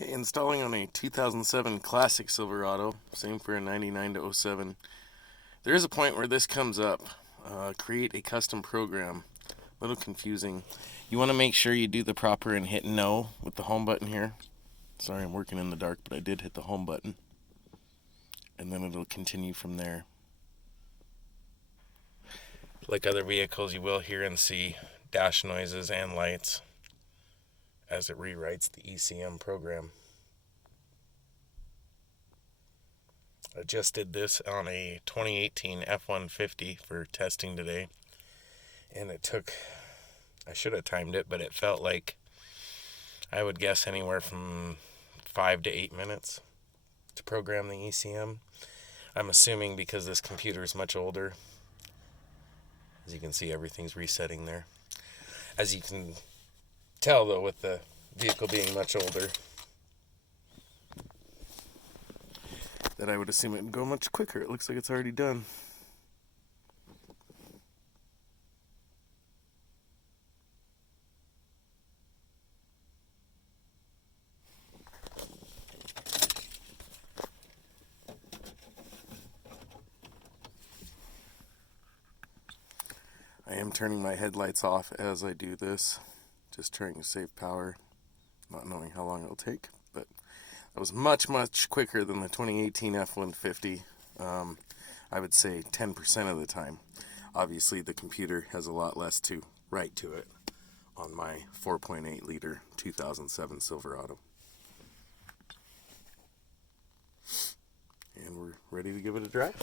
Okay, installing on a 2007 Classic Silverado, same for a 99 to 07. There is a point where this comes up. Create a custom program. A little confusing. You want to make sure you do the proper and hit no with the home button here. Sorry, I'm working in the dark, but I did hit the home button. And then it'll continue from there. Like other vehicles, you will hear and see dash noises and lights as it rewrites the ECM program. I just did this on a 2018 F-150 for testing today, and it took, I should have timed it, but it felt like, I would guess anywhere from 5 to 8 minutes to program the ECM. I'm assuming because this computer is much older. As you can see, everything's resetting there. As you can tell, though, with the vehicle being much older, that I would assume it would go much quicker. It looks like it's already done. I am turning my headlights off as I do this, just trying to save power, not knowing how long it'll take, but that was much, much quicker than the 2018 F-150. I would say 10% of the time. Obviously, the computer has a lot less to write to it on my 4.8 liter 2007 Silverado. And we're ready to give it a drive.